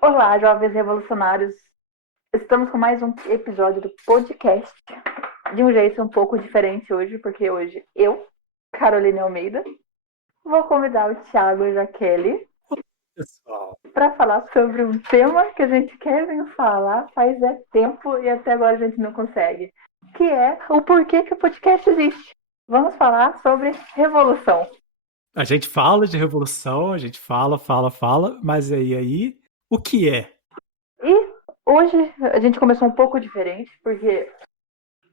Olá, jovens revolucionários. Estamos com mais um episódio do podcast. De um jeito um pouco diferente hoje, porque hoje eu, Caroline Almeida, vou convidar o Thiago e a Jaqueline Pessoal, para falar sobre um tema que a gente quer vir falar faz tempo e até agora a gente não consegue, que é o porquê que o podcast existe. Vamos falar sobre revolução. a gente fala de revolução, a gente fala, mas aí, o que é? E hoje a gente começou um pouco diferente, porque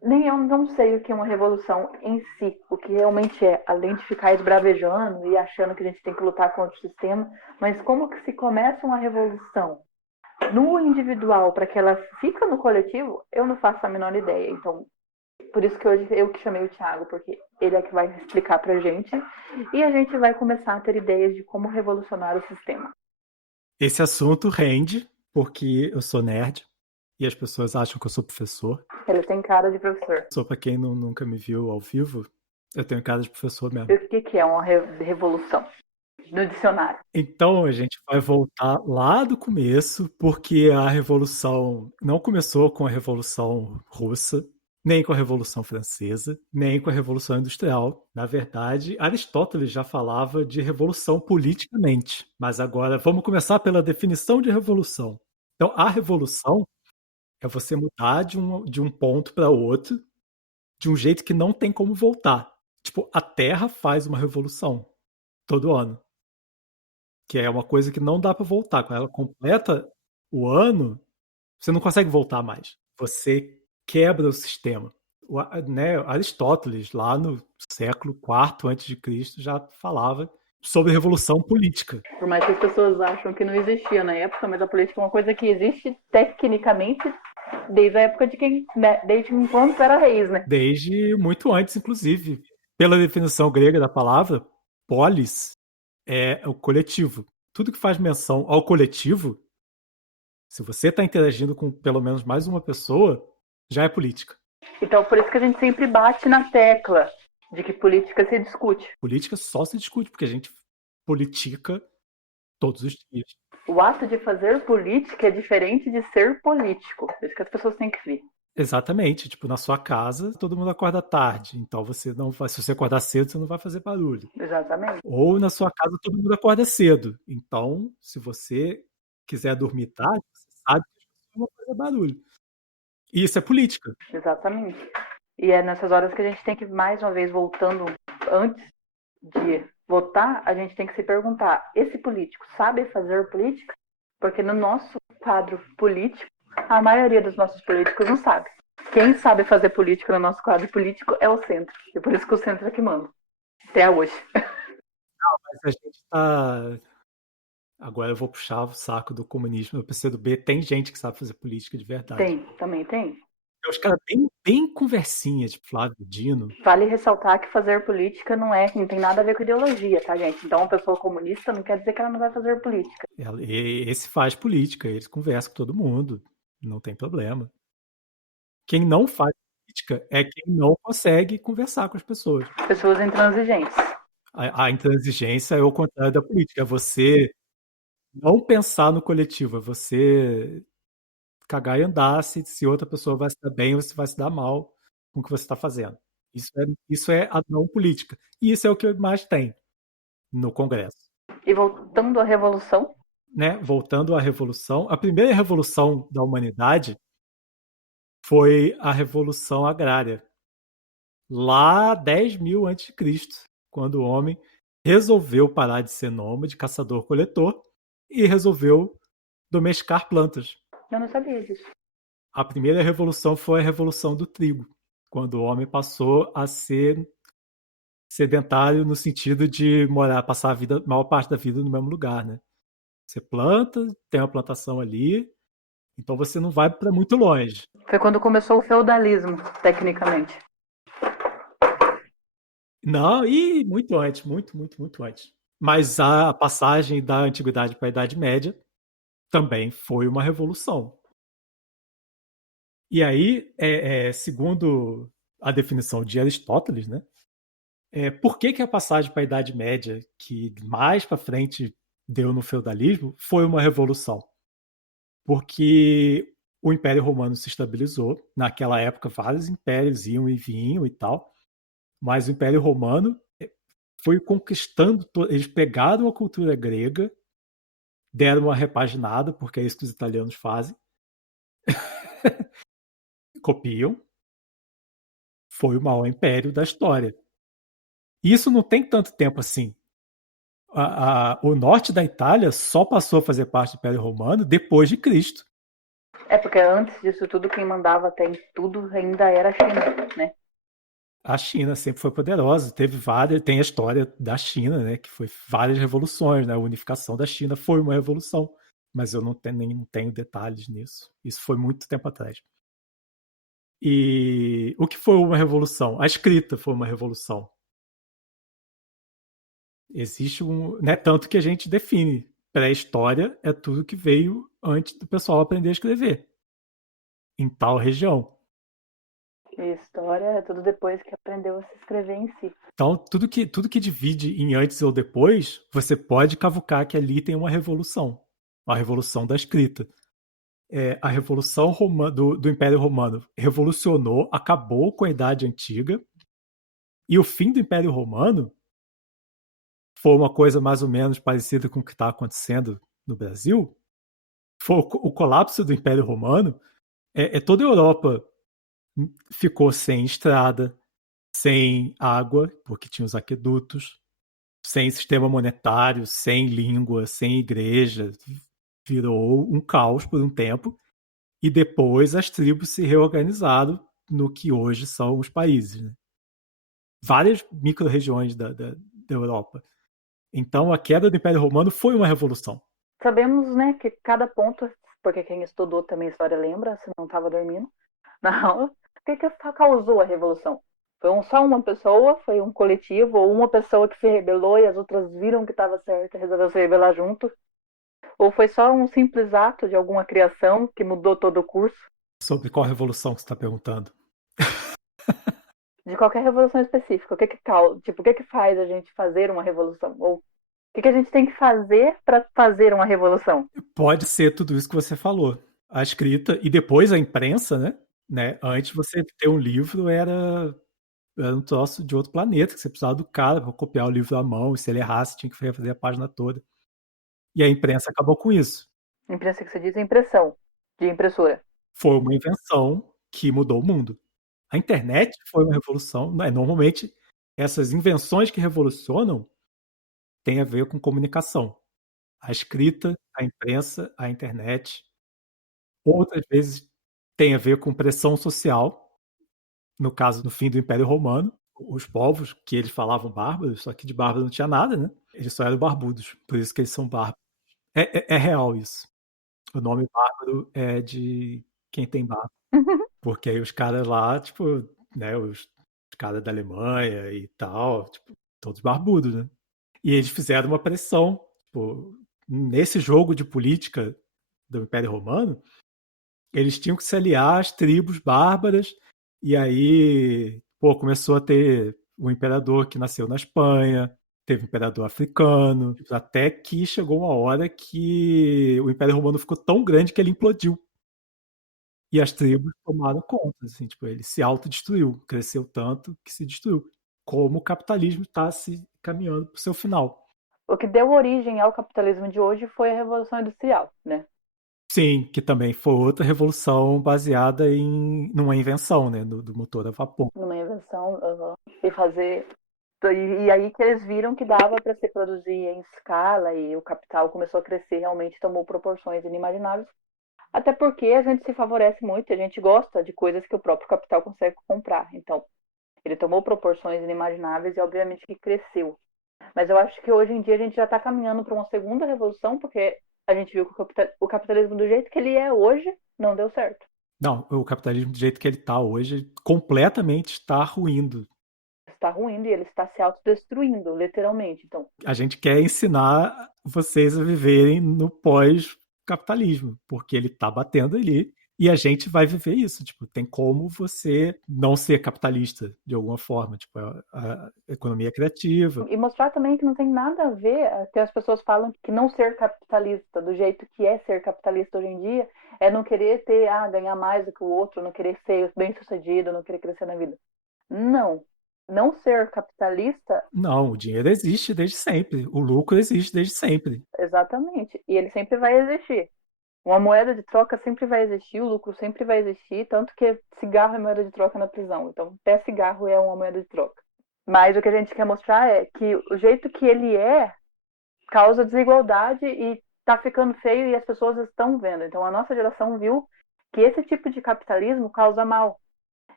nem eu não sei o que é uma revolução em si, o que realmente é, além de ficar esbravejando e achando que a gente tem que lutar contra o sistema, mas como que se começa uma revolução no individual para que ela fica no coletivo, eu não faço a menor ideia. Então, por isso que hoje eu que chamei o Thiago, porque ele é que vai explicar pra gente e a gente vai começar a ter ideias de como revolucionar o sistema. Esse assunto rende porque eu sou nerd e as pessoas acham que eu sou professor. Ele tem cara de professor. Só para quem nunca me viu ao vivo, eu tenho cara de professor E mesmo. o que é uma revolução? No dicionário. Então a gente vai voltar lá do começo, porque a revolução não começou com a Revolução Russa, nem com a Revolução Francesa, nem com a Revolução Industrial. Na verdade, Aristóteles já falava de revolução politicamente. Mas agora vamos começar pela definição de revolução. Então, a revolução é você mudar de um ponto para outro de um jeito que não tem como voltar. Tipo, a Terra faz uma revolução todo ano, que é uma coisa que não dá para voltar. Quando ela completa o ano, você não consegue voltar mais. Você quebra o sistema. Né, Aristóteles, lá no século IV a.C., já falava sobre revolução política. Por mais que as pessoas acham que não existia na época, mas a política é uma coisa que existe tecnicamente desde a época de quem, né, desde enquanto era reis, né? Desde muito antes, inclusive. Pela definição grega da palavra, polis é o coletivo. Tudo que faz menção ao coletivo, se você está interagindo com pelo menos mais uma pessoa, já é política. Então, por isso que a gente sempre bate na tecla de que política se discute. Política só se discute, porque a gente politica todos os dias. O ato de fazer política é diferente de ser político. É isso que as pessoas têm que ver. Exatamente. Tipo, na sua casa, todo mundo acorda tarde. Então você não vai. Se você acordar cedo, você não vai fazer barulho. Exatamente. Ou na sua casa, todo mundo acorda cedo. Então, se você quiser dormir tarde, você sabe que as pessoas vão fazer barulho. E isso é política. Exatamente. E é nessas horas que a gente tem que, mais uma vez, voltando antes de votar, a gente tem que se perguntar: esse político sabe fazer política? Porque no nosso quadro político, a maioria dos nossos políticos não sabe. Quem sabe fazer política no nosso quadro político é o centro. E por isso que o centro é que manda. Até hoje. Mas a gente tá. Agora eu vou puxar o saco do comunismo, do PCdoB. Tem gente que sabe fazer política de verdade. Tem, também tem. Tem uns caras bem conversinha, tipo Flávio Dino. Vale ressaltar que fazer política não tem nada a ver com ideologia, tá, gente? Então, uma pessoa comunista não quer dizer que ela não vai fazer política. Esse faz política, ele conversa com todo mundo. Não tem problema. Quem não faz política é quem não consegue conversar com as pessoas. Pessoas intransigentes. A intransigência é o contrário da política. É você não pensar no coletivo, é você cagar e andar se outra pessoa vai se dar bem ou se vai se dar mal com o que você está fazendo. Isso é a não política. E isso é o que mais tem no Congresso. E voltando à Revolução, Né? Voltando à Revolução, a primeira revolução da humanidade foi a Revolução Agrária, lá 10.000 a.C., quando o homem resolveu parar de ser nômade, caçador-coletor, e resolveu domesticar plantas. eu não sabia disso. A primeira revolução foi a Revolução do Trigo, quando o homem passou a ser sedentário no sentido de passar a maior parte da vida no mesmo lugar, né? Você planta, tem uma plantação ali, então você não vai para muito longe. Foi quando começou o feudalismo, tecnicamente. Não, e muito antes, muito antes. Mas a passagem da antiguidade para a Idade Média também foi uma revolução. E aí, segundo a definição de Aristóteles, né? Por que a passagem para a Idade Média, que mais para frente deu no feudalismo, foi uma revolução? porque o Império Romano se estabilizou. Naquela época, vários impérios iam e vinham e tal, mas o Império Romano foi conquistando. Eles pegaram a cultura grega, deram uma repaginada, porque é isso que os italianos fazem. Copiam. Foi o maior império da história. Isso não tem tanto tempo assim. O norte da Itália só passou a fazer parte do Império Romano depois de Cristo. É porque antes disso tudo, quem mandava até em tudo ainda era a China, né? A China sempre foi poderosa, tem a história da China, né, que foi várias revoluções, né? A unificação da China foi uma revolução, mas eu não tenho detalhes nisso. Isso foi muito tempo atrás. E o que foi uma revolução? A escrita foi uma revolução. Existe né, tanto que a gente define. Pré-história é tudo que veio antes do pessoal aprender a escrever em tal região. E história é tudo depois que aprendeu a se escrever em si. Então, tudo que divide em antes ou depois, você pode cavucar que ali tem uma revolução da escrita. A revolução do Império Romano revolucionou, acabou com a Idade Antiga, e o fim do Império Romano foi uma coisa mais ou menos parecida com o que está acontecendo no Brasil. Foi o colapso do Império Romano. Toda a Europa ficou sem estrada, sem água, porque tinha os aquedutos, sem sistema monetário, sem língua, sem igreja. Virou um caos por um tempo. E depois as tribos se reorganizaram no que hoje são os países. Né? Várias micro-regiões da Europa. Então a queda do Império Romano foi uma revolução. Sabemos, né, que cada ponto, porque quem estudou também história lembra, se não estava dormindo na aula, o que causou a revolução? Foi só uma pessoa, foi um coletivo, ou uma pessoa que se rebelou e as outras viram que estava certo e resolveu se rebelar junto? Ou foi só um simples ato de alguma criação que mudou todo o curso? Sobre qual revolução que você está perguntando? De qualquer revolução específica. O que faz a gente fazer uma revolução? Ou o que a gente tem que fazer para fazer uma revolução? Pode ser tudo isso que você falou. A escrita e depois a imprensa, né? Antes você ter um livro era um troço de outro planeta, que você precisava do cara para copiar o livro à mão, e se ele errasse, tinha que refazer a página toda. E a imprensa acabou com isso. Imprensa que você diz é impressão, de impressora. Foi uma invenção que mudou o mundo. A internet foi uma revolução. Normalmente, essas invenções que revolucionam têm a ver com comunicação. A escrita, a imprensa, a internet. Outras vezes tem a ver com pressão social. No caso, no fim do Império Romano, os povos que eles falavam bárbaros, só que de bárbaro não tinha nada, né? Eles só eram barbudos, por isso que eles são bárbaros. É real isso. O nome bárbaro é de quem tem barba. Porque aí os caras lá, tipo, né, os caras da Alemanha e tal, tipo, todos barbudos, né? E eles fizeram uma pressão, tipo, nesse jogo de política do Império Romano, eles tinham que se aliar às tribos bárbaras, e aí, pô, começou a ter o imperador que nasceu na Espanha, teve o imperador africano, até que chegou uma hora que o Império Romano ficou tão grande que ele implodiu. E as tribos tomaram conta, assim, tipo, ele se autodestruiu, cresceu tanto que se destruiu. Como o capitalismo está se caminhando para o seu final. O que deu origem ao capitalismo de hoje foi a Revolução Industrial, né? Sim, que também foi outra revolução baseada numa invenção, né, do motor a vapor. Numa invenção, e fazer. E aí que eles viram que dava para se produzir em escala e o capital começou a crescer, realmente tomou proporções inimagináveis. Até porque a gente se favorece muito, a gente gosta de coisas que o próprio capital consegue comprar. Então, ele tomou proporções inimagináveis e obviamente que cresceu. Mas eu acho que hoje em dia a gente já está caminhando para uma segunda revolução, porque a gente viu que o capitalismo do jeito que ele é hoje não deu certo. Não, o capitalismo do jeito que ele está hoje completamente está ruindo. Está ruindo e ele está se autodestruindo, literalmente. Então, a gente quer ensinar vocês a viverem no pós-capitalismo, porque ele está batendo ali E a gente vai viver isso, tipo, tem como você não ser capitalista de alguma forma, tipo, a economia criativa. E mostrar também que não tem nada a ver, que as pessoas falam que não ser capitalista, do jeito que é ser capitalista hoje em dia, é não querer ter, ganhar mais do que o outro, não querer ser bem-sucedido, não querer crescer na vida. Não. Não ser capitalista. Não, o dinheiro existe desde sempre, o lucro existe desde sempre. Exatamente. E ele sempre vai existir. Uma moeda de troca sempre vai existir, o lucro sempre vai existir, tanto que cigarro é moeda de troca na prisão. Então, até cigarro é uma moeda de troca. Mas o que a gente quer mostrar é que o jeito que ele é causa desigualdade e tá ficando feio e as pessoas estão vendo. Então, a nossa geração viu que esse tipo de capitalismo causa mal.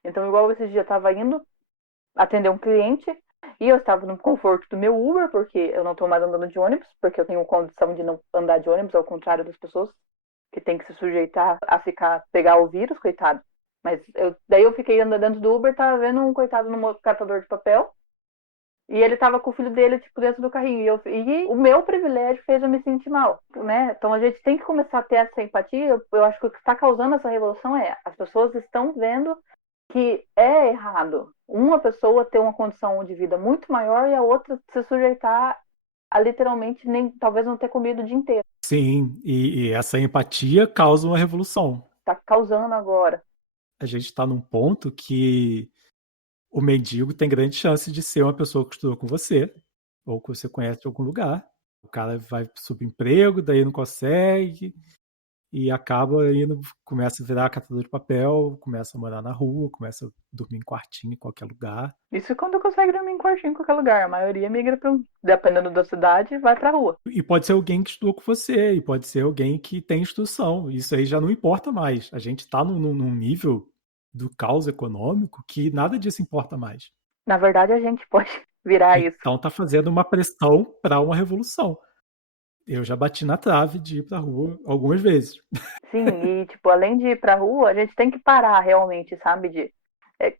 Então, igual esse dia eu estava indo atender um cliente e eu estava no conforto do meu Uber, porque eu não estou mais andando de ônibus, porque eu tenho condição de não andar de ônibus, ao contrário das pessoas que tem que se sujeitar a pegar o vírus, coitado. Mas daí eu fiquei andando dentro do Uber, tava vendo um coitado no catador de papel, e ele tava com o filho dele, tipo, dentro do carrinho. E o meu privilégio fez eu me sentir mal, né? Então a gente tem que começar a ter essa empatia. Eu acho que o que está causando essa revolução é as pessoas estão vendo que é errado uma pessoa ter uma condição de vida muito maior e a outra se sujeitar a literalmente nem talvez não ter comido o dia inteiro. Sim, e essa empatia causa uma revolução. Tá causando agora. A gente está num ponto que o mendigo tem grande chance de ser uma pessoa que estudou com você, ou que você conhece de algum lugar. O cara vai pro subemprego, daí não consegue, e acaba indo, começa a virar catador de papel, começa a morar na rua, começa a dormir em quartinho em qualquer lugar. Isso quando consegue dormir em quartinho em qualquer lugar. A maioria migra para, dependendo da cidade, vai pra rua. E pode ser alguém que estudou com você, e pode ser alguém que tem instrução. Isso aí já não importa mais. A gente está num nível do caos econômico que nada disso importa mais. Na verdade, a gente pode virar isso. Então tá fazendo uma pressão para uma revolução. Eu já bati na trave de ir pra rua algumas vezes. Sim, e tipo, além de ir pra rua, a gente tem que parar realmente, sabe?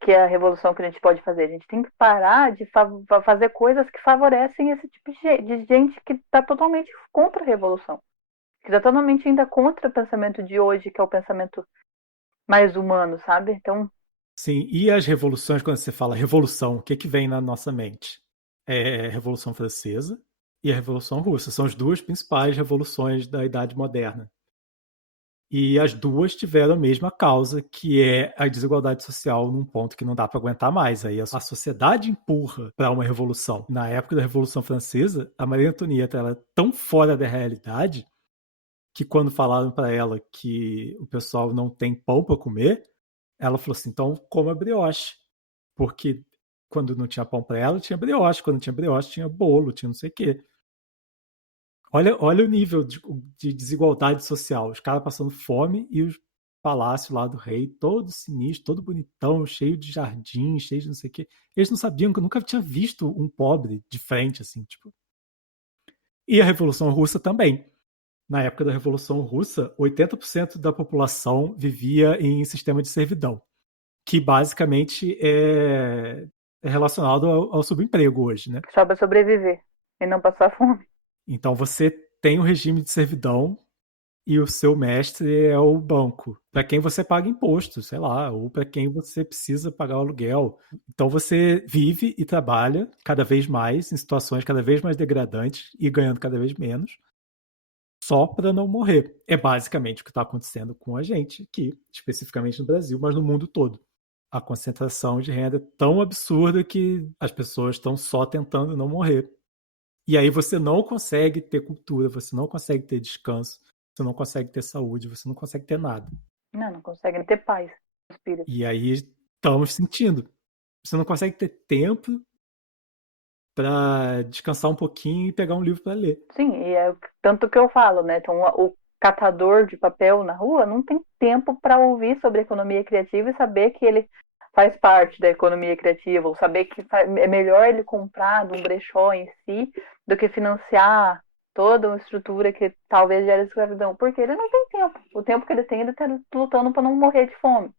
Que é a revolução que a gente pode fazer. A gente tem que parar de fazer coisas que favorecem esse tipo de gente que está totalmente contra a revolução. Que está totalmente ainda contra o pensamento de hoje, que é o pensamento mais humano, sabe? Então, Sim, e as revoluções, quando você fala revolução, o que que vem na nossa mente? É a Revolução Francesa e a Revolução Russa. São as duas principais revoluções da Idade Moderna. E as duas tiveram a mesma causa, que é a desigualdade social num ponto que não dá para aguentar mais. Aí a sociedade empurra para uma revolução. Na época da Revolução Francesa, a Maria Antonieta era tão fora da realidade que quando falaram para ela que o pessoal não tem pão para comer, ela falou assim: então coma brioche. Porque quando não tinha pão para ela, tinha brioche. Quando tinha brioche, tinha bolo, tinha não sei o quê. Olha o nível de desigualdade social. Os caras passando fome e os palácios lá do rei, todo sinistro, todo bonitão, cheio de jardim, cheio de não sei o quê. Eles não sabiam que eu nunca tinha visto um pobre de frente, assim, tipo. E a Revolução Russa também. Na época da Revolução Russa, 80% da população vivia em sistema de servidão, que basicamente é relacionado ao subemprego hoje, né? só para sobreviver e não passar fome. Então você tem um regime de servidão e o seu mestre é o banco, para quem você paga imposto, sei lá, ou para quem você precisa pagar o aluguel. Então você vive e trabalha cada vez mais em situações cada vez mais degradantes e ganhando cada vez menos, só para não morrer. É basicamente o que está acontecendo com a gente aqui, especificamente no Brasil, mas no mundo todo. A concentração de renda é tão absurda que as pessoas estão só tentando não morrer. E aí você não consegue ter cultura, você não consegue ter descanso, você não consegue ter saúde, você não consegue ter nada. Não consegue ter paz no espírito. E aí estamos sentindo. Você não consegue ter tempo para descansar um pouquinho e pegar um livro para ler. Sim, e é tanto que eu falo, né? Então, o catador de papel na rua não tem tempo para ouvir sobre economia criativa e saber que ele faz parte da economia criativa, ou saber que é melhor ele comprar de um brechó em si do que financiar toda uma estrutura que talvez gere escravidão, porque ele não tem tempo. O tempo que ele tem, ele está lutando para não morrer de fome.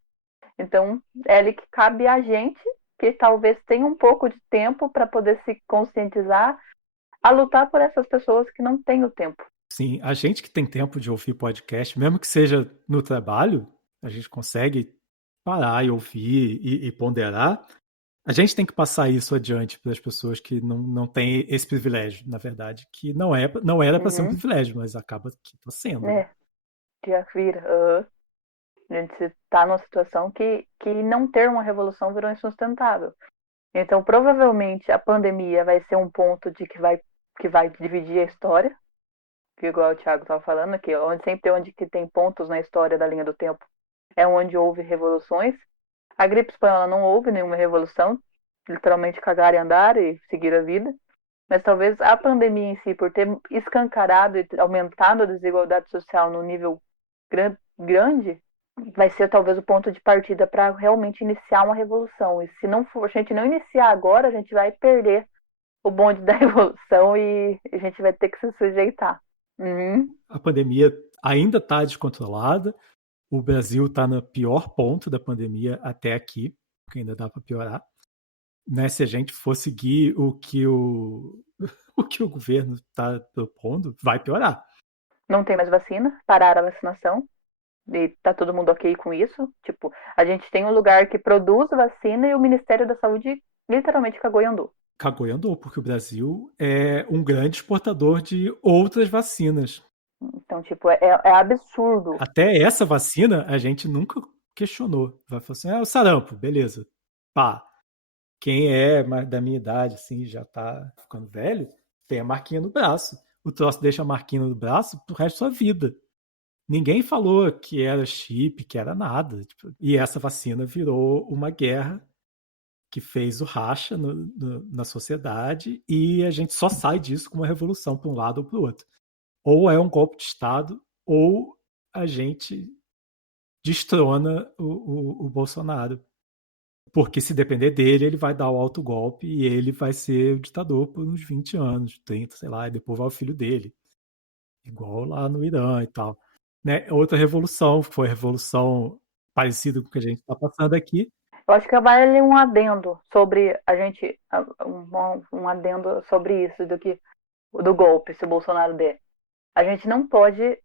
Então, é ali que cabe a gente, que talvez tenha um pouco de tempo para poder se conscientizar, a lutar por essas pessoas que não têm o tempo. Sim, a gente que tem tempo de ouvir podcast, mesmo que seja no trabalho, a gente consegue parar e ouvir e ponderar, a gente tem que passar isso adiante para as pessoas que não têm esse privilégio, na verdade, que não era para ser um privilégio, mas acaba que está sendo. Né? Já vira. A gente está numa situação que não ter uma revolução virou insustentável. Então, provavelmente, a pandemia vai ser um ponto de que vai dividir a história, que igual o Thiago estava falando, que onde que tem pontos na história da linha do tempo é onde houve revoluções. A gripe espanhola não houve nenhuma revolução, literalmente cagar e andar e seguir a vida. Mas talvez a pandemia em si, por ter escancarado e aumentado a desigualdade social no nível grande, vai ser talvez o ponto de partida para realmente iniciar uma revolução. E se não for, a gente não iniciar agora, a gente vai perder o bonde da revolução e a gente vai ter que se sujeitar. A pandemia ainda está descontrolada. O Brasil está no pior ponto da pandemia até aqui, porque ainda dá para piorar. Né, se a gente for seguir o que o governo está propondo, vai piorar. Não tem mais vacina, pararam a vacinação. E tá todo mundo ok com isso. Tipo, a gente tem um lugar que produz vacina e o Ministério da Saúde literalmente cagou e andou. Cagou e andou, porque o Brasil é um grande exportador de outras vacinas. Então, tipo, é absurdo. Até essa vacina a gente nunca questionou. Vai falar assim, o sarampo, beleza. Pá, quem é da minha idade, assim, já tá ficando velho, tem a marquinha no braço. O troço deixa a marquinha no braço pro resto da sua vida. Ninguém falou que era chip, que era nada. Tipo, e essa vacina virou uma guerra que fez o racha na sociedade e a gente só sai disso com uma revolução para um lado ou para o outro. Ou é um golpe de Estado, ou a gente destrona o Bolsonaro. Porque se depender dele, ele vai dar o autogolpe e ele vai ser o ditador por uns 20 anos, 30, sei lá, e depois vai o filho dele. Igual lá no Irã e tal. Né? Outra revolução, foi a revolução parecida com o que a gente está passando aqui. Eu acho que vale um adendo sobre a gente, um adendo sobre isso, do golpe, se o Bolsonaro der. A gente não pode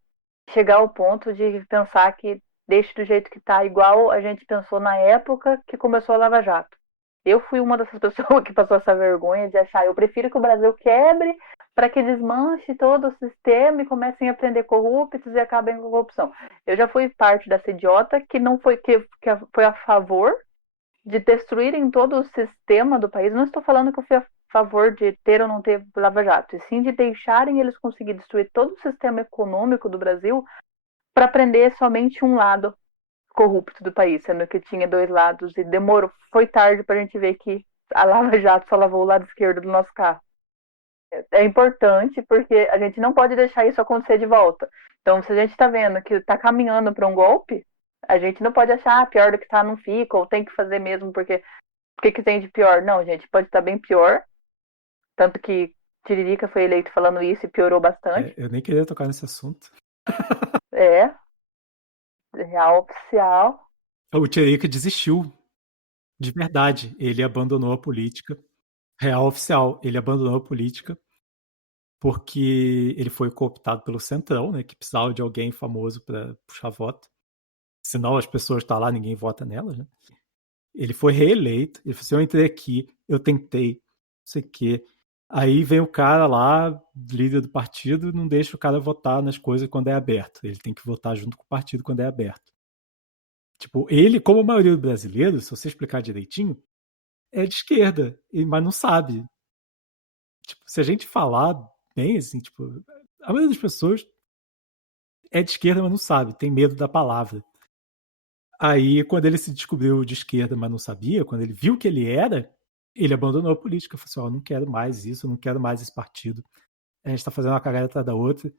chegar ao ponto de pensar que deixe do jeito que está, igual a gente pensou na época que começou a Lava Jato. Eu fui uma dessas pessoas que passou essa vergonha de achar, eu prefiro que o Brasil quebre para que desmanche todo o sistema e comecem a prender corruptos e acabem com a corrupção. Eu já fui parte dessa idiota que não foi que foi a favor de destruírem todo o sistema do país. Não estou falando que eu fui a favor de ter ou não ter Lava Jato, e sim de deixarem eles conseguir destruir todo o sistema econômico do Brasil para prender somente um lado corrupto do país, sendo que tinha dois lados e demorou, foi tarde para a gente ver que a Lava Jato só lavou o lado esquerdo do nosso carro. É importante porque a gente não pode deixar isso acontecer de volta. Então, se a gente está vendo que está caminhando para um golpe, a gente não pode achar pior do que está, não fica, ou tem que fazer mesmo porque o que tem de pior? Não, gente, pode estar bem pior. Tanto que Tiririca foi eleito falando isso e piorou bastante. Eu nem queria tocar nesse assunto. É. Real oficial. O Tiririca desistiu. De verdade. Ele abandonou a política. Real oficial. Ele abandonou a política porque ele foi cooptado pelo Centrão, né? Que precisava de alguém famoso para puxar voto. Senão as pessoas estão lá, ninguém vota nelas, né? Ele foi reeleito. Ele falou assim, eu entrei aqui, eu tentei, não sei o quê. Aí vem o cara lá, líder do partido, não deixa o cara votar nas coisas quando é aberto. Ele tem que votar junto com o partido quando é aberto. Tipo, ele, como a maioria dos brasileiros, se você explicar direitinho, é de esquerda, mas não sabe. Tipo, se a gente falar bem, assim, tipo, a maioria das pessoas é de esquerda, mas não sabe, tem medo da palavra. Aí, quando ele se descobriu de esquerda, mas não sabia, quando ele viu que ele era, ele abandonou a política. Falou assim, ó, não quero mais isso, não quero mais esse partido. A gente tá fazendo uma cagada atrás da outra.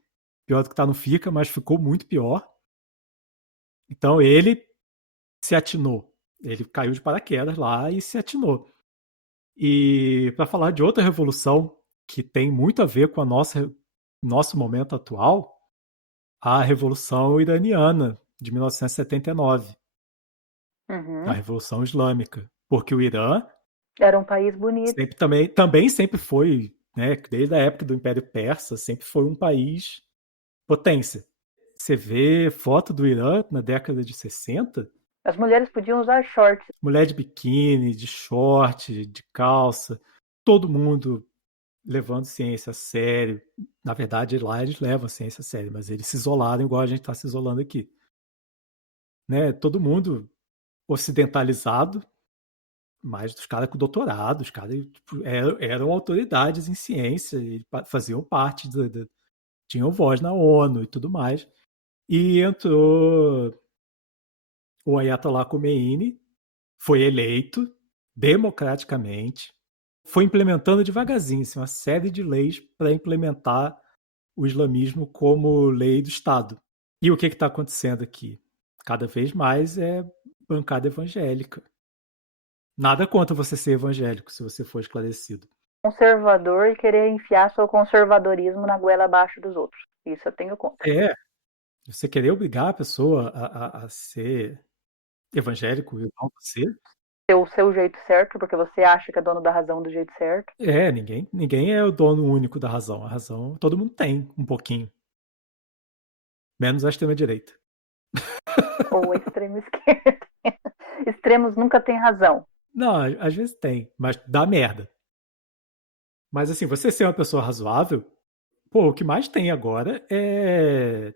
Pior do que tá não fica, mas ficou muito pior. Então ele se atinou. Ele caiu de paraquedas lá e se atinou. E para falar de outra revolução que tem muito a ver com a nosso momento atual, a Revolução Iraniana de 1979. A Revolução Islâmica. Porque o Irã era um país bonito. Também sempre foi, né, desde a época do Império Persa, sempre foi um país potência. Você vê foto do Irã na década de 60, As mulheres podiam usar shorts. mulher de biquíni, de short, de calça, todo mundo levando ciência a sério. Na verdade, lá eles levam a ciência a sério, mas eles se isolaram igual a gente está se isolando aqui. Né? Todo mundo ocidentalizado, mas os caras com doutorado, os caras tipo, eram autoridades em ciência, e faziam parte, tinham voz na ONU e tudo mais. E entrou o Ayatollah Khomeini, foi eleito democraticamente, foi implementando devagarzinho assim, uma série de leis para implementar o islamismo como lei do Estado. E o que está acontecendo aqui? Cada vez mais é bancada evangélica. Nada contra você ser evangélico, se você for esclarecido. Conservador e querer enfiar seu conservadorismo na goela abaixo dos outros. Isso eu tenho contra. É, você querer obrigar a pessoa a ser evangélico e não você. Ter o seu jeito certo, porque você acha que é dono da razão do jeito certo. É, ninguém é o dono único da razão. A razão todo mundo tem, um pouquinho. Menos a extrema-direita. Ou a extrema esquerda. Extremos nunca têm razão. Não, às vezes tem, mas dá merda. Mas assim, você ser uma pessoa razoável, pô, o que mais tem agora é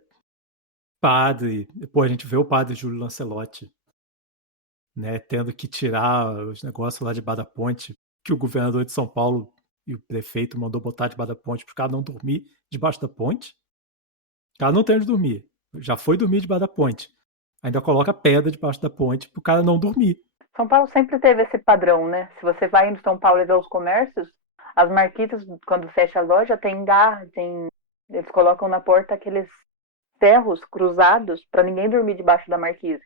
padre. Pô, a gente vê o padre Júlio Lancelotti, né, tendo que tirar os negócios lá de da ponte, que o governador de São Paulo e o prefeito mandou botar debaixo da ponte para o cara não dormir debaixo da ponte. O cara não tem onde dormir. Já foi dormir debaixo da ponte. Ainda coloca pedra debaixo da ponte pro cara não dormir. São Paulo sempre teve esse padrão, né? Se você vai em São Paulo e vê os comércios, as marquitas, quando fecha a loja, tem garra, eles colocam na porta aqueles ferros cruzados para ninguém dormir debaixo da marquise,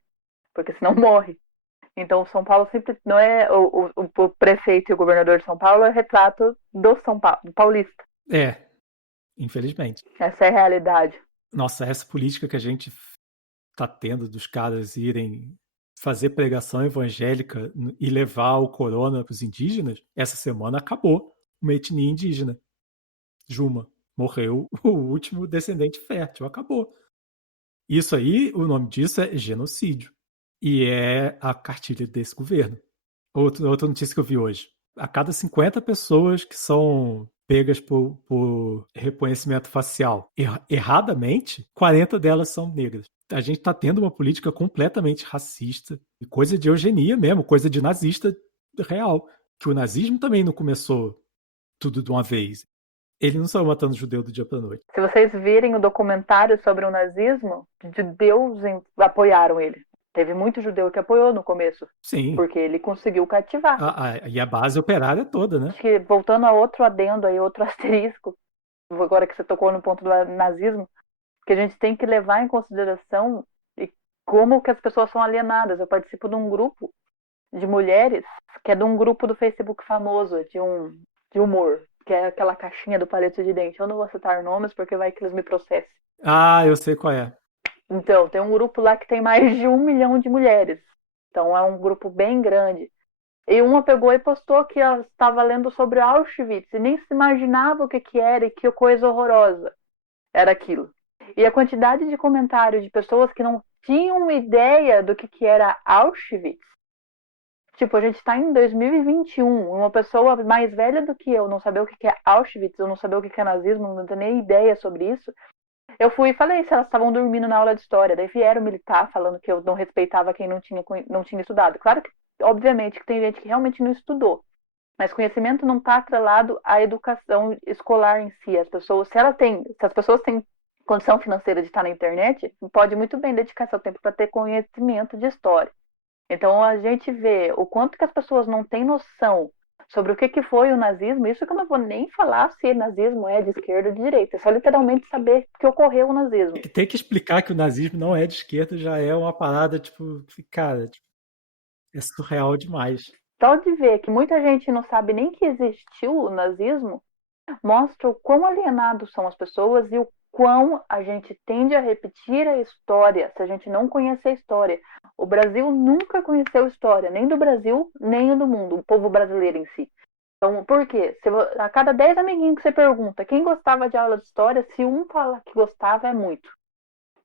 porque senão morre. Então, São Paulo sempre não é o prefeito e o governador de São Paulo é o retrato do São Paulo, do paulista. É, infelizmente. Essa é a realidade. Nossa, essa política que a gente tá tendo dos caras irem fazer pregação evangélica e levar o corona pros indígenas, essa semana acabou uma etnia indígena. Juma. Morreu o último descendente fértil. Acabou. Isso aí, o nome disso é genocídio. E é a cartilha desse governo. Outra notícia que eu vi hoje. A cada 50 pessoas que são pegas por reconhecimento facial erradamente, 40 delas são negras. A gente está tendo uma política completamente racista, e coisa de eugenia mesmo, coisa de nazista real. Que o nazismo também não começou tudo de uma vez. Ele não saiu matando judeu do dia para noite. Se vocês virem o documentário sobre o nazismo, judeus apoiaram ele. Teve muito judeu que apoiou no começo. Sim. Porque ele conseguiu cativar. E a base operária toda, né? Acho que voltando a outro adendo aí, outro asterisco, agora que você tocou no ponto do nazismo, que a gente tem que levar em consideração como que as pessoas são alienadas. Eu participo de um grupo de mulheres, que é de um grupo do Facebook famoso, de humor, que é aquela caixinha do palito de dente. Eu não vou citar nomes porque vai que eles me processem. Ah, eu sei qual é. Então, tem um grupo lá que tem mais de 1 milhão de mulheres. Então, é um grupo bem grande. E uma pegou e postou que ela estava lendo sobre Auschwitz e nem se imaginava o que era e que coisa horrorosa era aquilo. E a quantidade de comentários de pessoas que não tinham ideia do que era Auschwitz. Tipo, a gente está em 2021, uma pessoa mais velha do que eu não saber o que é Auschwitz, eu não saber o que é nazismo, não ter nem ideia sobre isso. Eu fui e falei se elas estavam dormindo na aula de história. Daí vieram militar falando que eu não respeitava quem não tinha estudado. Claro que, obviamente, que tem gente que realmente não estudou. Mas conhecimento não está atrelado à educação escolar em si. As pessoas, se as pessoas têm condição financeira de estar na internet, pode muito bem dedicar seu tempo para ter conhecimento de história. Então a gente vê o quanto que as pessoas não têm noção sobre o que foi o nazismo. Isso que eu não vou nem falar se nazismo é de esquerda ou de direita. É só literalmente saber que ocorreu o nazismo. Tem que explicar que o nazismo não é de esquerda, já é uma parada, tipo, cara, é surreal demais. Só de ver que muita gente não sabe nem que existiu o nazismo, mostra o quão alienados são as pessoas e o quão a gente tende a repetir a história se a gente não conhecer a história. O Brasil nunca conheceu história, nem do Brasil, nem do mundo, o povo brasileiro em si. Então, por quê? A cada 10 amiguinhos que você pergunta quem gostava de aula de história, se um fala que gostava, é muito.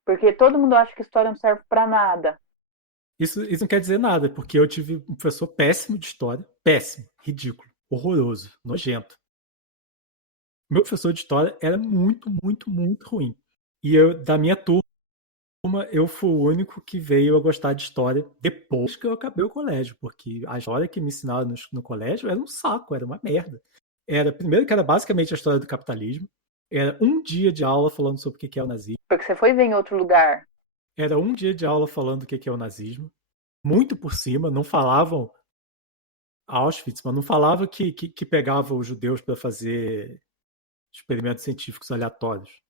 Porque todo mundo acha que história não serve pra nada. Isso não quer dizer nada, porque eu tive um professor péssimo de história, péssimo, ridículo, horroroso, nojento. Meu professor de história era muito, muito, muito ruim. E da minha turma, eu fui o único que veio a gostar de história depois que eu acabei o colégio, porque a história que me ensinaram no colégio era um saco, era uma merda. Primeiro que era basicamente a história do capitalismo, era um dia de aula falando sobre o que é o nazismo. Porque você foi ver em outro lugar. Era um dia de aula falando o que é o nazismo, muito por cima, não falavam Auschwitz, mas não falava que pegava os judeus para fazer experimentos científicos aleatórios.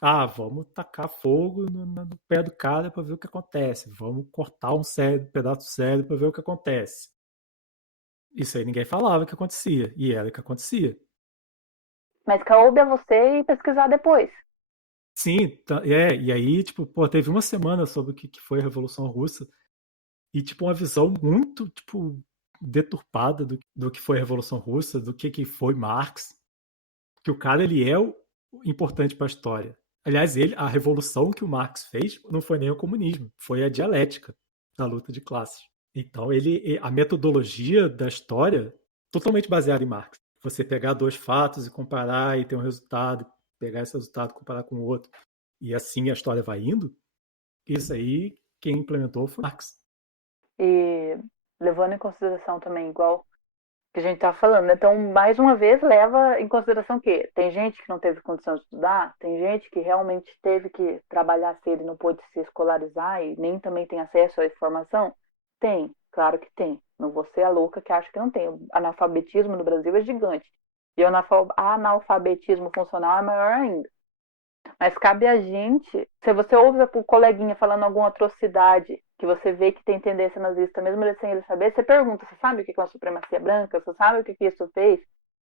Ah, vamos tacar fogo no pé do cara para ver o que acontece. Vamos cortar um pedaço do cérebro para ver o que acontece. Isso aí ninguém falava que acontecia. E era o que acontecia. Mas cabe a você ir pesquisar depois. Sim, e aí, tipo, teve uma semana sobre o que foi a Revolução Russa e, tipo, uma visão muito, tipo, deturpada do que foi a Revolução Russa, do que foi Marx, que o cara, ele é importante para a história. Aliás, a revolução que o Marx fez não foi nem o comunismo, foi a dialética da luta de classes. Então, a metodologia da história totalmente baseada em Marx. Você pegar dois fatos e comparar e ter um resultado, pegar esse resultado e comparar com o outro, e assim a história vai indo, isso aí quem implementou foi Marx. E levando em consideração também, igual que a gente tá falando, né? Então, mais uma vez, leva em consideração que tem gente que não teve condição de estudar, tem gente que realmente teve que trabalhar cedo e não pôde se escolarizar e nem também tem acesso à informação. Tem, claro que tem. Não vou ser a louca que acha que não tem. O analfabetismo no Brasil é gigante. E o analfabetismo funcional é maior ainda. Mas cabe a gente, se você ouve o coleguinha falando alguma atrocidade, que você vê que tem tendência nazista, mesmo ele sem ele saber, você pergunta, você sabe o que é uma supremacia branca? Você sabe o que isso fez?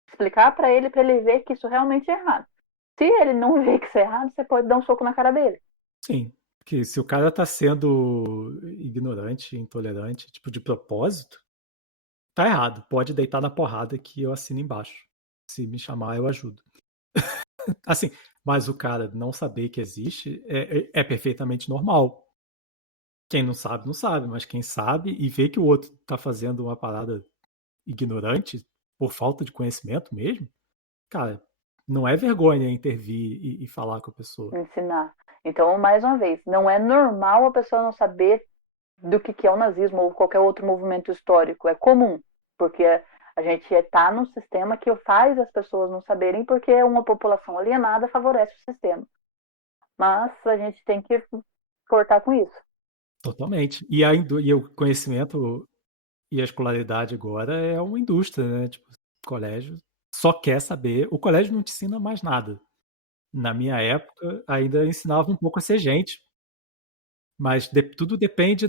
Explicar para ele ver que isso realmente é errado. Se ele não vê que isso é errado, você pode dar um soco na cara dele. Sim, porque se o cara tá sendo ignorante, intolerante, tipo, de propósito, tá errado. Pode deitar na porrada que eu assino embaixo. Se me chamar, eu ajudo. Assim, mas o cara não saber que existe é perfeitamente normal. Quem não sabe, não sabe, mas quem sabe e vê que o outro tá fazendo uma parada ignorante por falta de conhecimento mesmo, cara, não é vergonha intervir e falar com a pessoa. Ensinar. Então, mais uma vez, não é normal a pessoa não saber do que é o nazismo ou qualquer outro movimento histórico. É comum, porque a gente está num sistema que faz as pessoas não saberem, porque uma população alienada favorece o sistema. Mas a gente tem que cortar com isso. Totalmente. E o conhecimento e a escolaridade agora é uma indústria, né? Tipo, o colégio só quer saber. O colégio não te ensina mais nada. Na minha época, ainda ensinava um pouco a ser gente. Mas tudo depende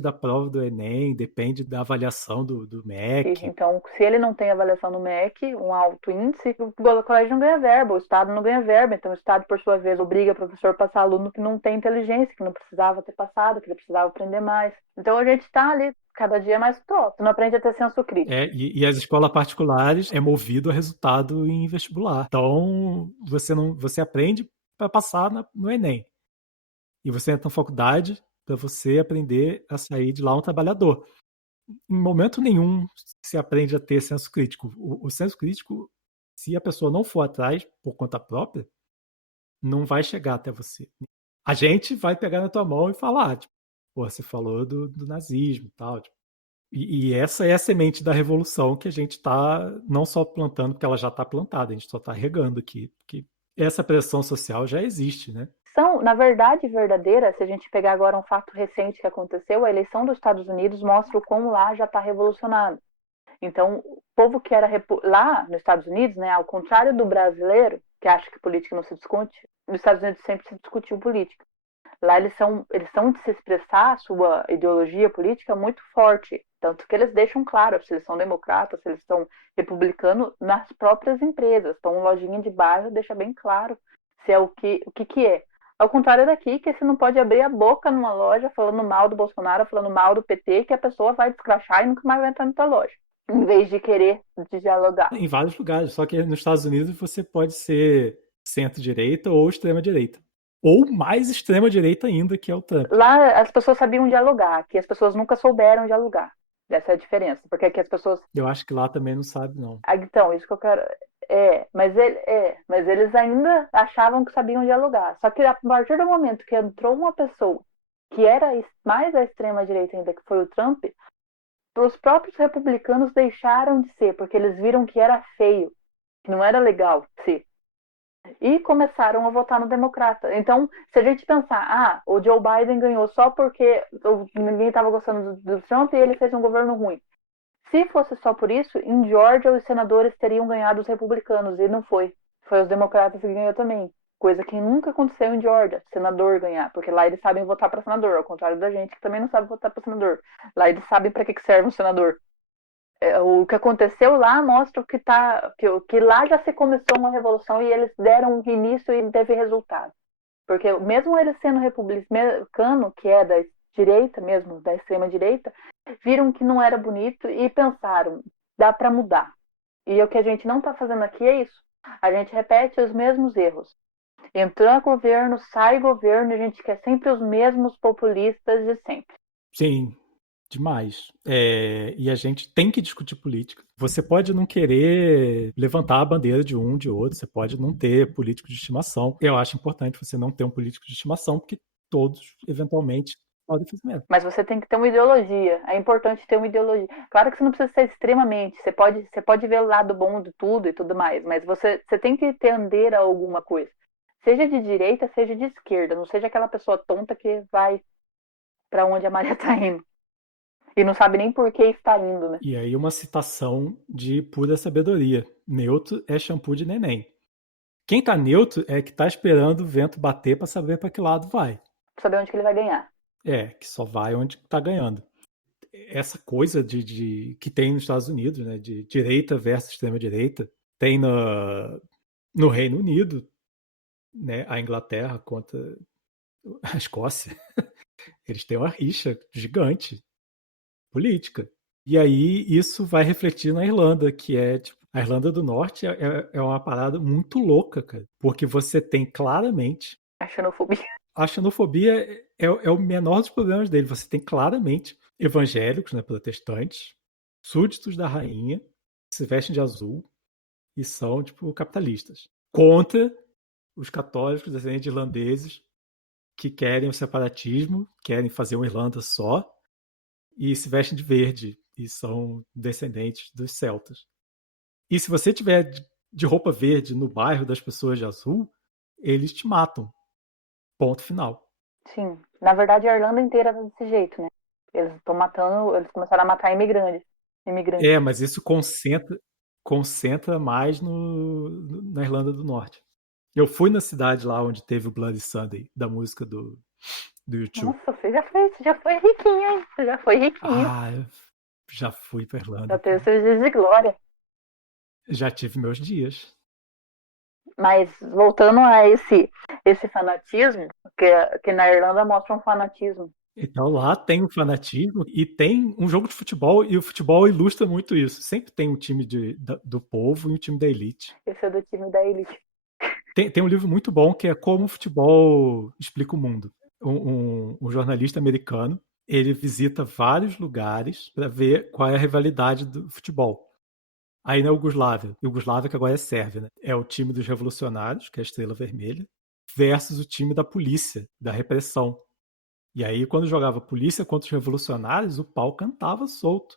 da prova do Enem, depende da avaliação do MEC. Então, se ele não tem avaliação no MEC, um alto índice, o colégio não ganha verba, o Estado não ganha verba. Então, o Estado, por sua vez, obriga o professor a passar aluno que não tem inteligência, que não precisava ter passado, que ele precisava aprender mais. Então, a gente está ali cada dia mais top. Você não aprende a ter senso crítico. E as escolas particulares é movido a resultado em vestibular. Então, você aprende para passar no Enem. E você entra na faculdade para você aprender a sair de lá um trabalhador. Em momento nenhum se aprende a ter senso crítico. O senso crítico, se a pessoa não for atrás por conta própria, não vai chegar até você. A gente vai pegar na tua mão e falar, tipo, pô, você falou do nazismo e tal. Tipo, e essa é a semente da revolução que a gente está não só plantando, porque ela já está plantada, a gente só está regando aqui. Porque essa pressão social já existe, né? São, na verdade verdadeira, se a gente pegar agora um fato recente que aconteceu, a eleição dos Estados Unidos mostra o como lá já está revolucionado. Então, o povo que era lá nos Estados Unidos, né, ao contrário do brasileiro, que acha que política não se discute, nos Estados Unidos sempre se discutiu política. Lá eles são de se expressar a sua ideologia política muito forte, tanto que eles deixam claro se eles são democratas, se eles são republicanos nas próprias empresas. Então, lojinha de bairro deixa bem claro se é o que é. Ao contrário daqui, que você não pode abrir a boca numa loja falando mal do Bolsonaro, falando mal do PT, que a pessoa vai descrachar e nunca mais vai entrar na tua loja, em vez de querer dialogar. Em vários lugares, só que nos Estados Unidos você pode ser centro-direita ou extrema-direita. ou mais extrema-direita ainda, que é o Trump. Lá as pessoas sabiam dialogar, aqui as pessoas nunca souberam dialogar. Essa é a diferença, porque aqui as pessoas. Eu acho que lá também não sabe, não. Ah, então, isso que eu quero. Mas eles ainda achavam que sabiam dialogar. Só que a partir do momento que entrou uma pessoa que era mais à extrema direita ainda, que foi o Trump, os próprios republicanos deixaram de ser, porque eles viram que era feio, que não era legal ser. E começaram a votar no democrata. Então, se a gente pensar, o Joe Biden ganhou só porque ninguém estava gostando do Trump e ele fez um governo ruim. Se fosse só por isso, em Georgia os senadores teriam ganhado os republicanos, e não foi. Foi os democratas que ganhou também. Coisa que nunca aconteceu em Georgia, senador ganhar, porque lá eles sabem votar para senador, ao contrário da gente que também não sabe votar para senador. Lá eles sabem para que serve um senador. O que aconteceu lá mostra que lá já se começou uma revolução e eles deram um início e teve resultado. Porque mesmo eles sendo republicano, que é da direita mesmo, da extrema direita, viram que não era bonito e pensaram, dá para mudar. E o que a gente não está fazendo aqui é isso. A gente repete os mesmos erros. Entra governo, sai governo, a gente quer sempre os mesmos populistas de sempre. Sim, demais. E a gente tem que discutir política. Você pode não querer levantar a bandeira de um, de outro, você pode não ter político de estimação. Eu acho importante você não ter um político de estimação, porque todos, eventualmente, podem fazer merda. Mas você tem que ter uma ideologia. É importante ter uma ideologia. Claro que você não precisa ser extremamente. Você pode ver o lado bom de tudo e tudo mais, mas você tem que tender a alguma coisa. Seja de direita, seja de esquerda. Não seja aquela pessoa tonta que vai para onde a Maria tá indo. E não sabe nem por que está indo, né? E aí uma citação de pura sabedoria. Neutro é shampoo de neném. Quem tá neutro é que tá esperando o vento bater para saber para que lado vai. Saber onde que ele vai ganhar. Que só vai onde tá ganhando. Essa coisa que tem nos Estados Unidos, né, de direita versus extrema direita, tem no Reino Unido, né, a Inglaterra contra a Escócia. Eles têm uma rixa gigante política. E aí isso vai refletir na Irlanda, que é tipo, a Irlanda do Norte é uma parada muito louca, cara. Porque você tem claramente. A xenofobia. A xenofobia é o menor dos problemas dele. Você tem claramente evangélicos, né, protestantes, súditos da rainha, que se vestem de azul e são, tipo, capitalistas. Contra os católicos descendentes de irlandeses que querem o separatismo, querem fazer uma Irlanda só e se vestem de verde e são descendentes dos celtas. E se você tiver de roupa verde no bairro das pessoas de azul, eles te matam. Ponto final. Sim. Na verdade, a Irlanda inteira tá desse jeito, né? Eles estão matando, eles começaram a matar imigrantes. Mas isso concentra mais na Irlanda do Norte. Eu fui na cidade lá onde teve o Bloody Sunday, da música do YouTube. Nossa, você já foi riquinho, hein? Você já foi riquinho. Eu já fui pra Irlanda. Já teve seus dias de glória. Já tive meus dias. Mas voltando a esse fanatismo, que na Irlanda mostra um fanatismo. Então lá tem o fanatismo e tem um jogo de futebol, e o futebol ilustra muito isso. Sempre tem um time do povo e um time da elite. Esse é do time da elite. Tem um livro muito bom que é Como o Futebol Explica o Mundo. Um jornalista americano, ele visita vários lugares para ver qual é a rivalidade do futebol. Aí na Iugoslávia que agora é Sérvia, né? É o time dos revolucionários, que é a Estrela Vermelha, versus o time da polícia, da repressão. E aí, quando jogava polícia contra os revolucionários, o pau cantava solto.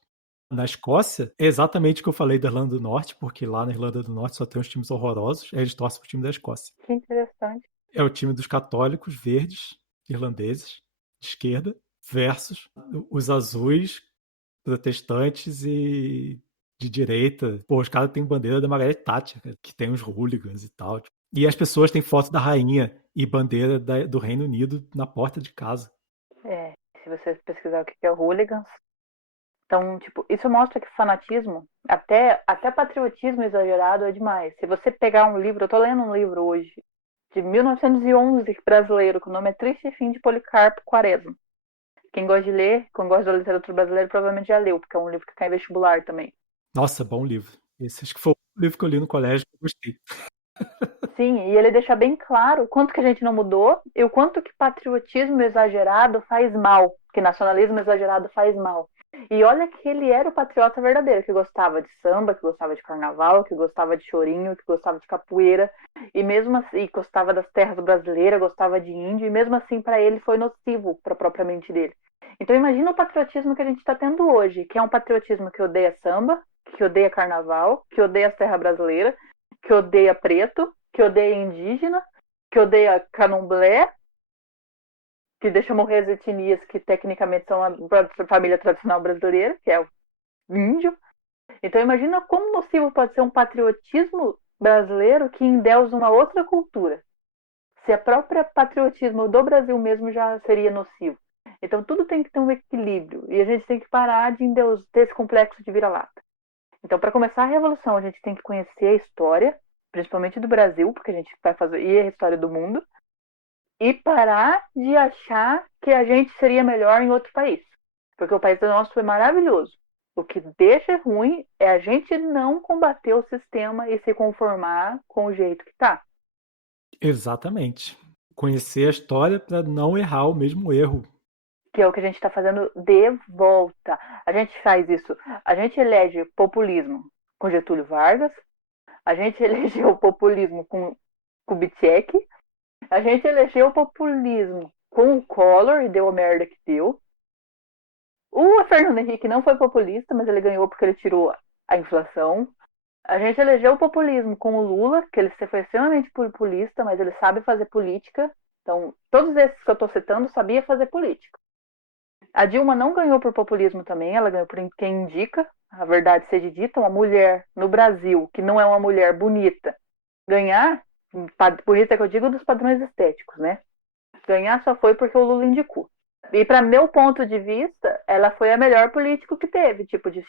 Na Escócia, é exatamente o que eu falei da Irlanda do Norte, porque lá na Irlanda do Norte só tem uns times horrorosos, aí eles torcem pro time da Escócia. Que interessante. É o time dos católicos verdes, irlandeses, de esquerda, versus os azuis, protestantes e de direita. Pô, os caras têm bandeira da Margaret Thatcher, que tem uns hooligans e tal. E as pessoas têm foto da rainha e bandeira do Reino Unido na porta de casa. Se você pesquisar o que é o hooligans. Então, tipo, isso mostra que fanatismo, até patriotismo exagerado é demais. Se você pegar um livro, eu tô lendo um livro hoje, de 1911, brasileiro, que o nome é Triste Fim de Policarpo Quaresma. Quem gosta de ler, quem gosta da literatura brasileira, provavelmente já leu, porque é um livro que cai em vestibular também. Nossa, bom livro. Esse acho que foi o livro que eu li no colégio que eu gostei. Sim, e ele deixa bem claro o quanto que a gente não mudou e o quanto que patriotismo exagerado faz mal, que nacionalismo exagerado faz mal. E olha que ele era o patriota verdadeiro, que gostava de samba, que gostava de carnaval, que gostava de chorinho, que gostava de capoeira, e mesmo assim gostava das terras brasileiras, gostava de índio, e mesmo assim para ele foi nocivo para a própria mente dele. Então imagina o patriotismo que a gente está tendo hoje, que é um patriotismo que odeia samba, que odeia carnaval, que odeia as terras brasileiras, que odeia preto, que odeia indígena, que odeia candomblé, que deixa morrer as etnias que tecnicamente são a família tradicional brasileira, que é o índio. Então imagina como nocivo pode ser um patriotismo brasileiro que endeusa uma outra cultura. Se a própria patriotismo do Brasil mesmo já seria nocivo. Então tudo tem que ter um equilíbrio e a gente tem que parar de ter esse complexo de vira-lata. Então, para começar a revolução, a gente tem que conhecer a história, principalmente do Brasil, porque a gente vai fazer e a história do mundo, e parar de achar que a gente seria melhor em outro país. Porque o país nosso é maravilhoso. O que deixa ruim é a gente não combater o sistema e se conformar com o jeito que tá. Exatamente. Conhecer a história para não errar o mesmo erro. Que é o que a gente está fazendo de volta. A gente faz isso. A gente elege populismo com Getúlio Vargas. A gente elegeu o populismo com Kubitschek. A gente elegeu o populismo com o Collor e deu a merda que deu. O Fernando Henrique não foi populista, mas ele ganhou porque ele tirou a inflação. A gente elegeu o populismo com o Lula, que ele foi extremamente populista, mas ele sabe fazer política. Então, todos esses que eu estou citando sabia fazer política. A Dilma não ganhou por populismo também, ela ganhou por quem indica, a verdade seja dita, uma mulher no Brasil, que não é uma mulher bonita, ganhar, bonita que eu digo dos padrões estéticos, né? Ganhar só foi porque o Lula indicou. E para meu ponto de vista, ela foi a melhor política que teve, tipo, de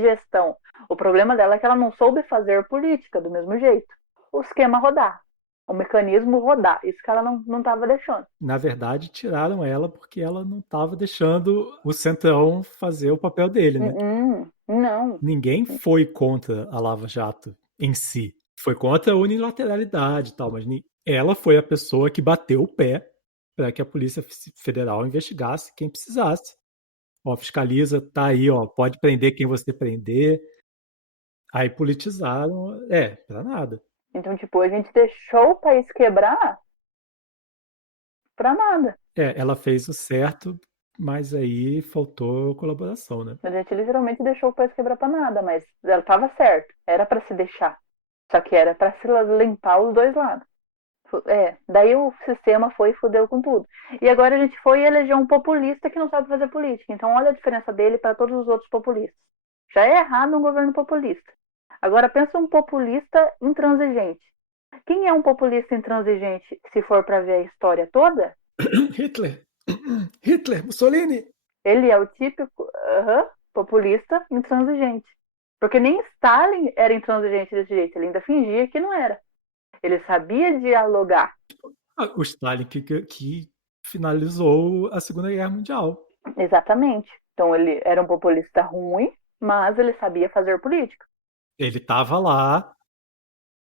gestão. O problema dela é que ela não soube fazer política do mesmo jeito. O esquema rodar, o mecanismo rodar, isso que ela não estava deixando. Na verdade, tiraram ela porque ela não estava deixando o Centrão fazer o papel dele, né? Não. Ninguém foi contra a Lava Jato em si. Foi contra a unilateralidade e tal, mas ela foi a pessoa que bateu o pé para que a Polícia Federal investigasse quem precisasse. Ó, fiscaliza, tá aí, ó, pode prender quem você prender. Aí politizaram, pra nada. Então, tipo, a gente deixou o país quebrar pra nada. Ela fez o certo, mas aí faltou colaboração, né? A gente literalmente deixou o país quebrar pra nada, mas ela tava certo. Era pra se deixar. Só que era pra se limpar os dois lados. Daí o sistema foi e fudeu com tudo. E agora a gente foi e elegeu um populista que não sabe fazer política. Então olha a diferença dele para todos os outros populistas. Já é errado um governo populista. Agora pensa um populista intransigente. Quem é um populista intransigente se for para ver a história toda? Hitler, Mussolini. Ele é o típico populista intransigente. Porque nem Stalin era intransigente desse jeito, ele ainda fingia que não era. Ele sabia dialogar. O Stalin que finalizou a Segunda Guerra Mundial. Exatamente. Então ele era um populista ruim, mas ele sabia fazer política. Ele estava lá,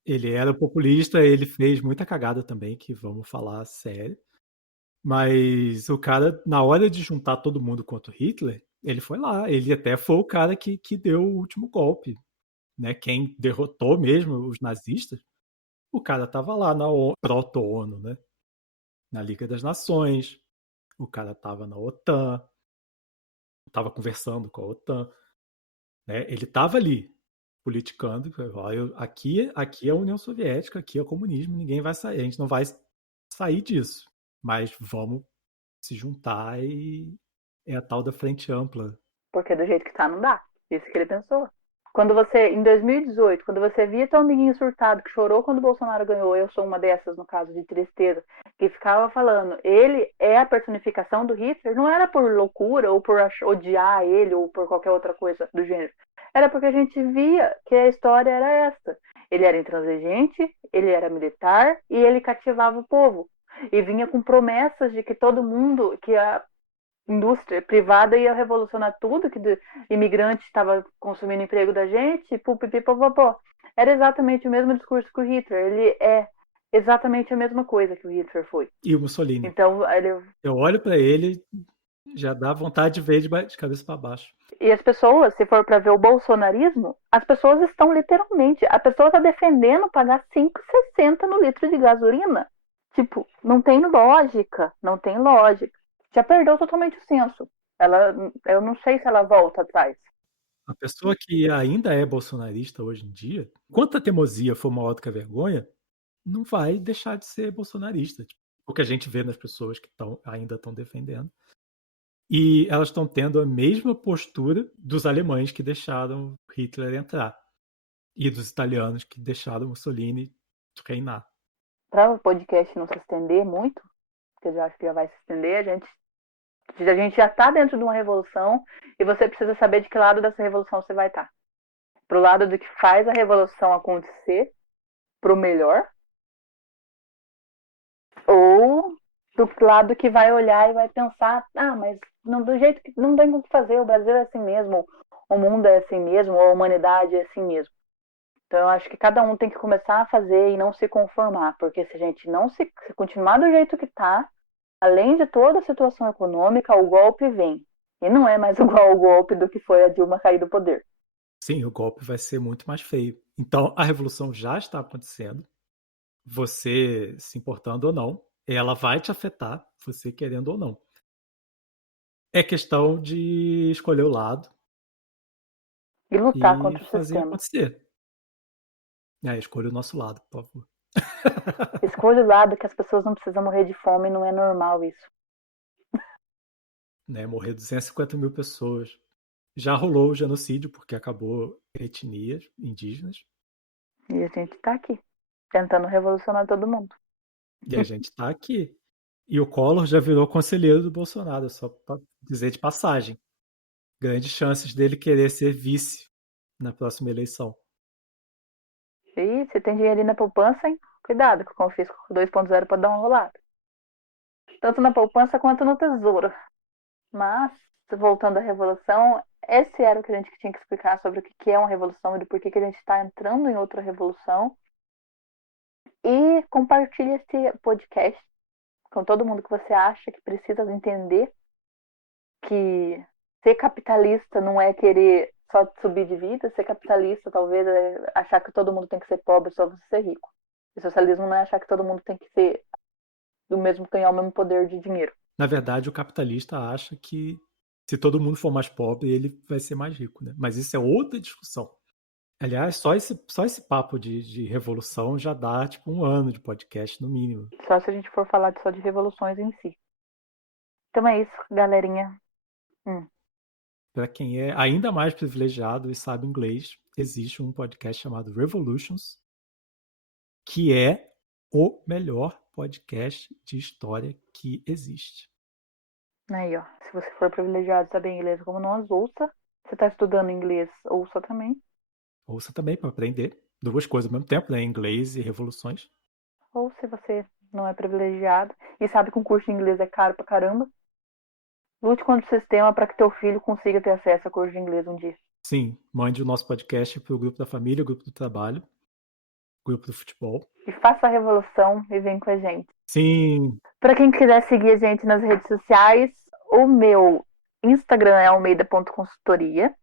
ele era populista, ele fez muita cagada também, que vamos falar sério. Mas o cara, na hora de juntar todo mundo contra o Hitler, ele foi lá. Ele até foi o cara que deu o último golpe. Né? Quem derrotou mesmo os nazistas, o cara tava lá na proto-ONU, né? Na Liga das Nações. O cara tava na OTAN. Tava conversando com a OTAN. Né? Ele tava ali, politicando. Aqui é a União Soviética, aqui é o comunismo, ninguém vai sair. A gente não vai sair disso. Mas vamos se juntar e é a tal da frente ampla. Porque do jeito que tá, não dá. Isso que ele pensou. Quando você, em 2018, quando você via teu amiguinho surtado que chorou quando o Bolsonaro ganhou, eu sou uma dessas, no caso, de tristeza, que ficava falando, ele é a personificação do Hitler, não era por loucura ou por odiar ele ou por qualquer outra coisa do gênero. Era porque a gente via que a história era essa. Ele era intransigente, ele era militar e ele cativava o povo. E vinha com promessas de que todo mundo, que a indústria privada ia revolucionar tudo, que imigrante estava consumindo emprego da gente, pupipipopopó. Era exatamente o mesmo discurso que o Hitler. Ele é exatamente a mesma coisa que o Hitler foi. E o Mussolini. Então, Eu olho pra ele, já dá vontade de ver de cabeça para baixo. E as pessoas, se for para ver o bolsonarismo, as pessoas estão literalmente. A pessoa está defendendo pagar 5,60 no litro de gasolina. Tipo, não tem lógica. Não tem lógica. Já perdeu totalmente o senso. Eu não sei se ela volta atrás. A pessoa que ainda é bolsonarista hoje em dia, enquanto a teimosia for maior do que a vergonha, não vai deixar de ser bolsonarista. Tipo, o que a gente vê nas pessoas que ainda estão defendendo. E elas estão tendo a mesma postura dos alemães que deixaram Hitler entrar. E dos italianos que deixaram Mussolini reinar. Para o podcast não se estender muito, porque eu já acho que já vai se estender, a gente já está dentro de uma revolução e você precisa saber de que lado dessa revolução você vai estar. Pro lado do que faz a revolução acontecer, pro melhor, ou do lado que vai olhar e vai pensar, mas não, do jeito que não tem o que fazer, o Brasil é assim mesmo, o mundo é assim mesmo, a humanidade é assim mesmo. Então eu acho que cada um tem que começar a fazer e não se conformar, porque se a gente não se continuar do jeito que tá, além de toda a situação econômica, o golpe vem. E não é mais igual o golpe do que foi a Dilma cair do poder. Sim, o golpe vai ser muito mais feio. Então, a revolução já está acontecendo. Você se importando ou não, ela vai te afetar, você querendo ou não. É questão de escolher o lado E lutar e contra o fazer sistema. acontecer. Escolha o nosso lado, por favor. Escolha o lado que as pessoas não precisam morrer de fome, não é normal isso. Morrer 250 mil pessoas. Já rolou o genocídio, porque acabou etnias indígenas. E a gente tá aqui, tentando revolucionar todo mundo. E a gente tá aqui. E o Collor já virou conselheiro do Bolsonaro, só para dizer de passagem. Grandes chances dele querer ser vice na próxima eleição. E se tem dinheirinho na poupança, hein? Cuidado, que o Confisco 2.0 pode dar uma rolada. Tanto na poupança quanto no tesouro. Mas, voltando à revolução, esse era o que a gente tinha que explicar sobre o que é uma revolução e do porquê que a gente está entrando em outra revolução. E compartilhe esse podcast com todo mundo que você acha que precisa entender que ser capitalista não é querer só subir de vida, ser capitalista talvez é achar que todo mundo tem que ser pobre só você ser rico. E socialismo não é achar que todo mundo tem que ser do mesmo ganhar o mesmo poder de dinheiro. Na verdade, o capitalista acha que se todo mundo for mais pobre, ele vai ser mais rico, né? Mas isso é outra discussão. Aliás, só esse papo de revolução já dá tipo 1 ano de podcast, no mínimo. Só se a gente for falar só de revoluções em si. Então é isso, galerinha. Para quem é ainda mais privilegiado e sabe inglês, existe um podcast chamado Revolutions, que é o melhor podcast de história que existe. Aí, ó. Se você for privilegiado e saber inglês como nós, ouça. Você está estudando inglês, ouça também. Ouça também para aprender 2 coisas ao mesmo tempo, né? Inglês e revoluções. Ou se você não é privilegiado e sabe que um curso de inglês é caro pra caramba, lute contra o sistema para que teu filho consiga ter acesso a curso de inglês um dia. Sim, mande o nosso podcast para o grupo da família, o grupo do trabalho, o grupo do futebol. E faça a revolução e vem com a gente. Sim. Para quem quiser seguir a gente nas redes sociais, o meu Instagram é almeida.consultoria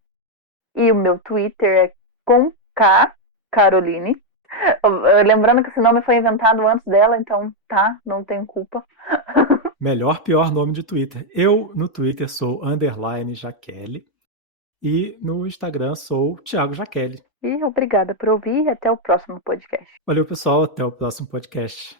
e o meu Twitter é com K Caroline. Lembrando que esse nome foi inventado antes dela, então não tenho culpa. Melhor, pior nome de Twitter. Eu no Twitter sou _Jaqueline e no Instagram sou Thiago Jaqueline. E obrigada por ouvir e até o próximo podcast. Valeu, pessoal. Até o próximo podcast.